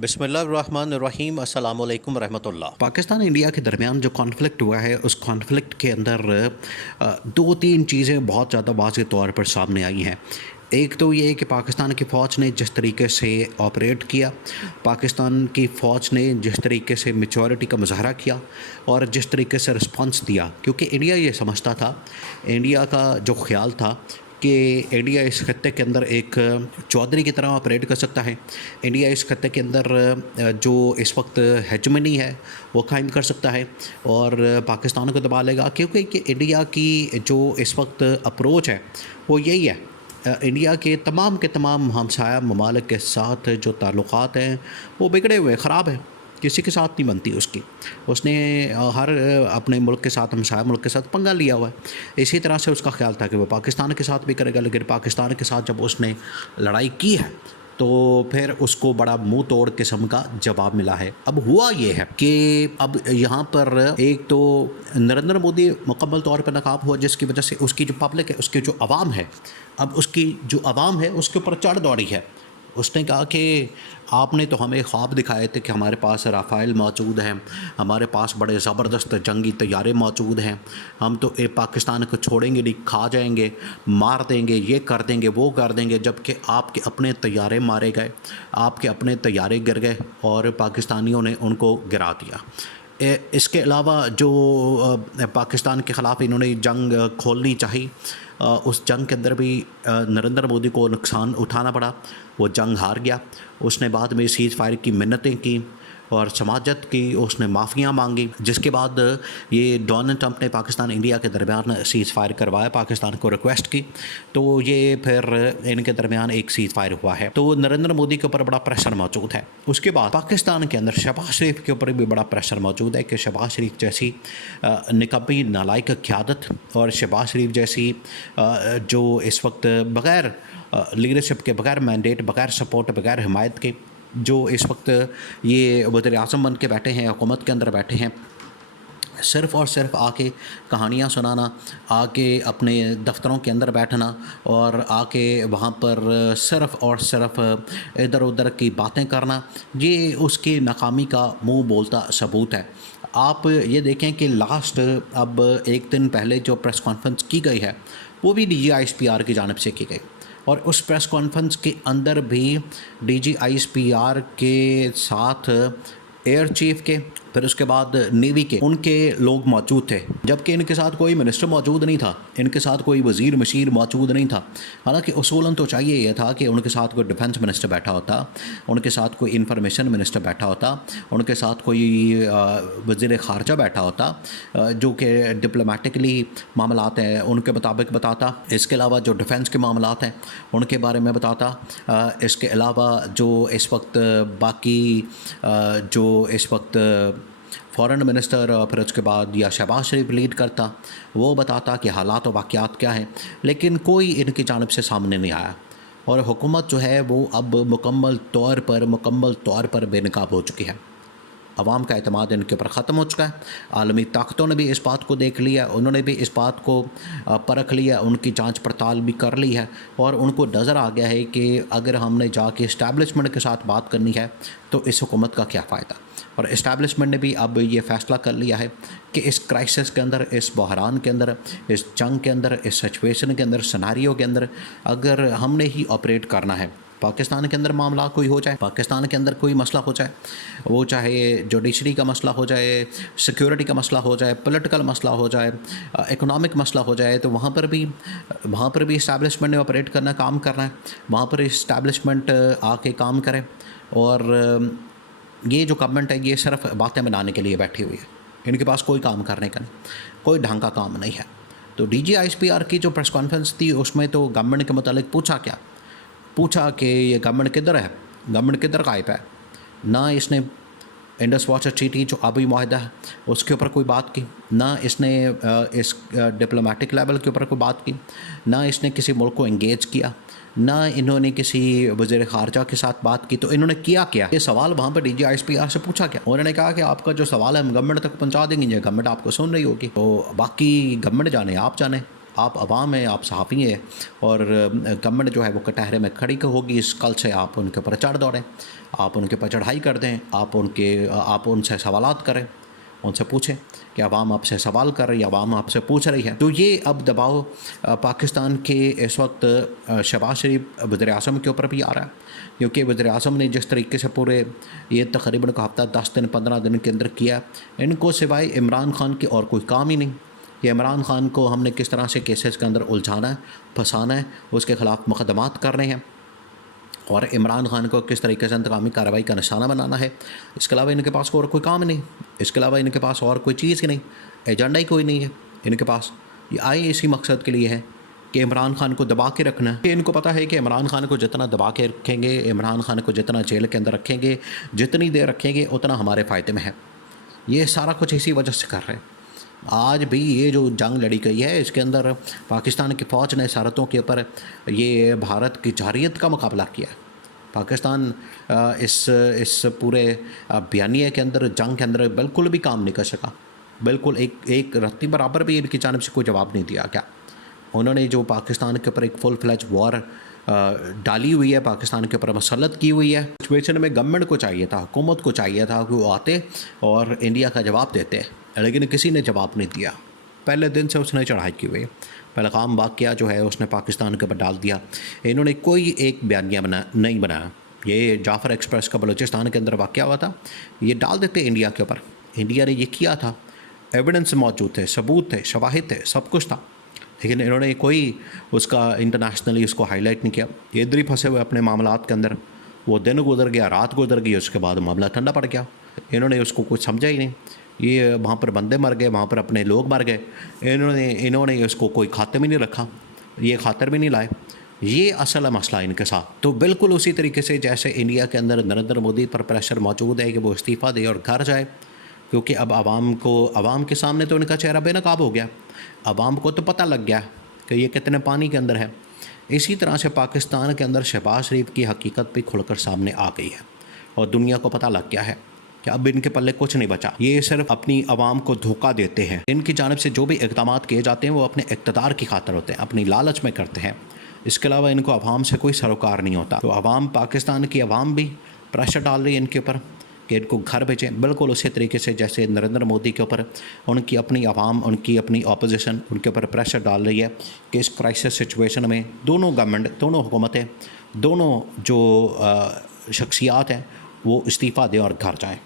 बिस्मिल्लाहिर्रहमानिर्रहीम अस्सलाम वालेकुम रहमतुल्लाह। पाकिस्तान इंडिया के दरमियान जो कॉन्फ्लिक्ट हुआ है उस कॉन्फ्लिक्ट के अंदर दो तीन चीज़ें बहुत ज़्यादा वाज़ेह तौर पर सामने आई हैं। एक तो ये है कि पाकिस्तान की फ़ौज ने जिस तरीके से ऑपरेट किया, पाकिस्तान की फ़ौज ने जिस तरीके से मैच्योरिटी का मुज़ाहरा किया और जिस तरीके से रिस्पॉन्स दिया, क्योंकि इंडिया ये समझता था, इंडिया का जो ख़्याल था कि इंडिया इस खत्ते के अंदर एक चौधरी की तरह ऑपरेट कर सकता है। इंडिया इस खत्ते के अंदर जो इस वक्त हेजमनी है वो कायम कर सकता है और पाकिस्तान को दबा लेगा, क्योंकि कि इंडिया की जो इस वक्त अप्रोच है वो यही है। इंडिया के तमाम हमसाया ममालिक के साथ जो ताल्लुक़ात हैं वो बिगड़े हुए ख़राब हैं, किसी के साथ नहीं बनती उसकी। उसने हर अपने मुल्क के साथ, हमसाया मुल्क के साथ पंगा लिया हुआ है। इसी तरह से उसका ख़्याल था कि वो पाकिस्तान के साथ भी करेगा, लेकिन पाकिस्तान के साथ जब उसने लड़ाई की है तो फिर उसको बड़ा मुंह तोड़ किस्म का जवाब मिला है। अब हुआ ये है कि अब यहाँ पर एक तो नरेंद्र मोदी मुकम्मल तौर पर नाकाम हुआ, जिसकी वजह से उसकी जो पब्लिक है, उसकी जो आवाम है, अब उसकी जो आवाम है उसके ऊपर चढ़ दौड़ी है। उसने कहा कि आपने तो हमें ख्वाब दिखाए थे कि हमारे पास राफ़ेल मौजूद हैं, हमारे पास बड़े ज़बरदस्त जंगी तैयारे मौजूद हैं, हम तो पाकिस्तान को छोड़ेंगे नहीं, खा जाएंगे, मार देंगे, ये कर देंगे, वो कर देंगे। जबकि आपके अपने तैयारे मारे गए, आपके अपने तैयारे गिर गए और पाकिस्तानियों ने उनको गिरा दिया। इसके अलावा जो पाकिस्तान के ख़िलाफ़ इन्होंने जंग खोलनी चाहिए, उस जंग के अंदर भी नरेंद्र मोदी को नुकसान उठाना पड़ा, वो जंग हार गया। उसने बाद में सीज़ फायर की मिन्नतें की और समाजत की उसने माफ़ियाँ मांगी, जिसके बाद ये डोनाल्ड ट्रंप ने पाकिस्तान इंडिया के दरमियान सीज़ फायर करवाया, पाकिस्तान को रिक्वेस्ट की, तो ये फिर इनके दरमियान एक सीज़ फायर हुआ है। तो नरेंद्र मोदी के ऊपर बड़ा प्रेशर मौजूद है। उसके बाद पाकिस्तान के अंदर शहबाज शरीफ के ऊपर भी बड़ा प्रेशर मौजूद है कि शहबाज शरीफ जैसी निकम्मी नालायक क़यादत और शहबाज शरीफ जैसी जो इस वक्त बग़ैर लीडरशिप के, बग़ैर मैंडेट, बग़ैर सपोर्ट, बग़ैर हिमायत के जो इस वक्त ये वज़ीर-ए-आज़म बन के बैठे हैं, हुकूमत के अंदर बैठे हैं, सिर्फ़ और सिर्फ आके कहानियाँ सुनाना, आके अपने दफ्तरों के अंदर बैठना और आके वहाँ पर सिर्फ़ और सिर्फ इधर उधर की बातें करना, ये उसकी नाकामी का मुँह बोलता सबूत है। आप ये देखें कि लास्ट अब एक दिन पहले जो प्रेस कॉन्फ्रेंस की गई है वो भी DGISPR की जानिब से की गई, और उस प्रेस कॉन्फ्रेंस के अंदर भी DGISPR के साथ एयर चीफ के, फिर उसके बाद नेवी के, उनके लोग मौजूद थे, जबकि इनके साथ कोई मिनिस्टर मौजूद नहीं था, इनके साथ कोई वज़ीर मशीर मौजूद नहीं था। हालांकि उसूलन तो चाहिए यह था कि उनके साथ कोई डिफेंस मिनिस्टर बैठा होता, उनके साथ कोई इंफॉर्मेशन मिनिस्टर बैठा होता, उनके साथ कोई वज़ीर ख़ारजा बैठा होता जो कि डिप्लोमेटिकली मामलात हैं उनके मुताबिक बताता, इसके अलावा जो डिफेंस के मामलात हैं उनके बारे में बताता, इसके अलावा जो इस वक्त बाकी जो इस वक्त फ़ॉरेन मिनिस्टर फिर उसके बाद या शहबाज शरीफ लीड करता, वो बताता कि हालात और वाक़यात क्या हैं, लेकिन कोई इनकी जानिब से सामने नहीं आया। और हुकूमत जो है वो अब मुकम्मल तौर पर बेनकाब हो चुकी है। अवाम का एतमाद इनके ऊपर ख़त्म हो चुका है। आलमी ताकतों ने भी इस बात को देख लिया, उन्होंने भी इस बात को परख लिया, उनकी जांच पड़ताल भी कर ली है और उनको नज़र आ गया है कि अगर हमने जाके इस्टेब्लिशमेंट के साथ बात करनी है तो इस हुकूमत का क्या फ़ायदा। और इस्टेब्लिशमेंट ने भी अब ये फ़ैसला कर लिया है कि इस क्राइसिस के अंदर, इस बहरान के अंदर, इस जंग के अंदर, इस सिचुएशन के अंदर, सिनेरियो के अंदर अगर हमने ही ऑपरेट करना है, पाकिस्तान के अंदर मामला कोई हो जाए, पाकिस्तान के अंदर कोई मसला हो जाए, वो चाहे जुडिशरी का मसला हो जाए, सिक्योरिटी का मसला हो जाए, पॉलिटिकल मसला हो जाए, इकोनॉमिक मसला हो जाए, तो वहाँ पर भी इस्टेब्लिशमेंट ने ऑपरेट करना, काम करना है, वहाँ पर इस्टेब्लिशमेंट आके काम करे। और ये जो गवर्नमेंट है ये सिर्फ बातें बनाने के लिए बैठी हुई है, इनके पास कोई काम करने का नहीं, कोई ढंग का काम नहीं है। तो DGISPR की जो प्रेस कॉन्फ्रेंस थी उसमें तो गवर्नमेंट के मुतालिक पूछा कि ये गवर्नमेंट किधर है, गवर्नमेंट किधर गायब है। ना इसने इंडस वाटर ट्रीटी जो आबी माहिदा है उसके ऊपर कोई बात की, ना इसने इस डिप्लोमेटिक लेवल के ऊपर कोई बात की, ना इसने किसी मुल्क को एंगेज किया, ना इन्होंने किसी वज़ीर ख़ारजा के साथ बात की। तो इन्होंने किया क्या, ये सवाल वहाँ पर DGISPR से पूछा क्या। उन्होंने कहा कि आपका जो सवाल है हम गवर्नमेंट तक पहुँचा देंगे, ये गवर्नमेंट आपको सुन रही होगी, तो बाकी गवर्नमेंट जाने, आप जाने। आप अवाम हैं, आप सहाफ़ी हैं और गवर्नमेंट जो है वो कटहरे में खड़ी होगी, इस कल से आप उनके ऊपर चढ़ दौड़ें, आप उनके ऊपर चढ़ाई कर दें, आप उनसे सवालात करें, उनसे पूछें कि अवाम आपसे सवाल कर रही है, अवाम आपसे पूछ रही है। तो ये अब दबाव पाकिस्तान के इस वक्त शहबाज शरीफ वज़ीर-ए-आज़म के ऊपर भी आ रहा है, क्योंकि वज़ीर-ए-आज़म ने जिस तरीके से पूरे ये तकरीबन का हफ़्ता 10 दिन 15 दिन के अंदर किया, इनको सिवाय इमरान खान के और कोई काम ही नहीं कि इमरान खान को हमने किस तरह से केसेस के अंदर उलझाना है, फंसाना है, उसके ख़िलाफ़ मुकदमात करने हैं और इमरान खान को किस तरीके से इंतकामी कार्रवाई का निशाना बनाना है। इसके अलावा इनके पास और कोई काम नहीं, इसके अलावा इनके पास और कोई चीज़ ही नहीं, एजेंडा ही कोई नहीं है इनके पास। ये आए इसी मकसद के लिए है कि इमरान खान को दबा के रखना है। इनको पता है कि इमरान खान को जितना दबा के रखेंगे, इमरान खान को जितना जेल के अंदर रखेंगे, जितनी देर रखेंगे उतना हमारे फ़ायदे में है। ये सारा कुछ इसी वजह से कर रहे हैं। आज भी ये जो जंग लड़ी गई है इसके अंदर पाकिस्तान की फ़ौज ने सरहदों के ऊपर ये भारत की जारहियत का मुकाबला किया। पाकिस्तान इस पूरे बयानिए के अंदर, जंग के अंदर बिल्कुल भी काम नहीं कर सका। बिल्कुल एक रत्ती बराबर भी इनकी जानिब से कोई जवाब नहीं दिया गया। उन्होंने जो पाकिस्तान के ऊपर एक फुल फ्लैज वॉर डाली हुई है, पाकिस्तान के ऊपर मसलत की हुई है। सिचुएशन में गवर्नमेंट को चाहिए था, हुकूमत को चाहिए था कि वो आते और इंडिया का जवाब देते, लेकिन किसी ने जवाब नहीं दिया। पहले दिन से उसने चढ़ाई की हुई है, पहलगाम वाक़या जो है उसने पाकिस्तान के ऊपर डाल दिया। इन्होंने कोई एक बयानिया नहीं बनाया। ये जाफ़र एक्सप्रेस का बलूचिस्तान के अंदर वाक़या हुआ था, ये डाल देते इंडिया के ऊपर। इंडिया ने ये किया था, एविडेंस मौजूद थे, सबूत थे, शवाहिद थे, सब कुछ था, लेकिन इन्होंने कोई उसका इंटरनेशनली उसको हाईलाइट नहीं किया। ये इधर ही फंसे हुए अपने मामलात के अंदर। वो दिन गुजर गया, रात गुजर गई, उसके बाद मामला ठंडा पड़ गया। इन्होंने उसको कुछ समझा ही नहीं। ये वहाँ पर बंदे मर गए, वहाँ पर अपने लोग मर गए, इन्होंने उसको कोई खातिर भी नहीं रखा, ये खातिर भी नहीं लाए। ये असल मसला इनके साथ। तो बिल्कुल उसी तरीके से जैसे इंडिया के अंदर नरेंद्र मोदी पर प्रेशर मौजूद है कि वो इस्तीफ़ा दे और घर जाए, क्योंकि अब आवाम के सामने तो उनका चेहरा बेनकाब हो गया। आवाम को तो पता लग गया कि ये कितने पानी के अंदर है। इसी तरह से पाकिस्तान के अंदर शहबाज शरीफ की हकीकत भी खुलकर सामने आ गई है और दुनिया को पता लग गया है कि अब इनके पल्ले कुछ नहीं बचा। ये सिर्फ अपनी आवाम को धोखा देते हैं। इनकी जानिब से जो भी इक़दाम किए जाते हैं वो अपने इक़्तिदार की खातिर होते हैं, अपनी लालच में करते हैं। इसके अलावा इनको आवाम से कोई सरोकार नहीं होता। तो आवाम, पाकिस्तान की आवाम भी प्रेशर डाल रही है इनके ऊपर कि इनको घर भेजें, बिल्कुल उसी तरीके से जैसे नरेंद्र मोदी के ऊपर उनकी अपनी आवाम, उनकी अपनी अपोजिशन उनके ऊपर प्रेशर डाल रही है कि इस क्राइसिस सिचुएशन में दोनों गवर्नमेंट, दोनों हुकूमतें, दोनों जो शख्सियात हैं वो इस्तीफ़ा दें और घर जाएँ।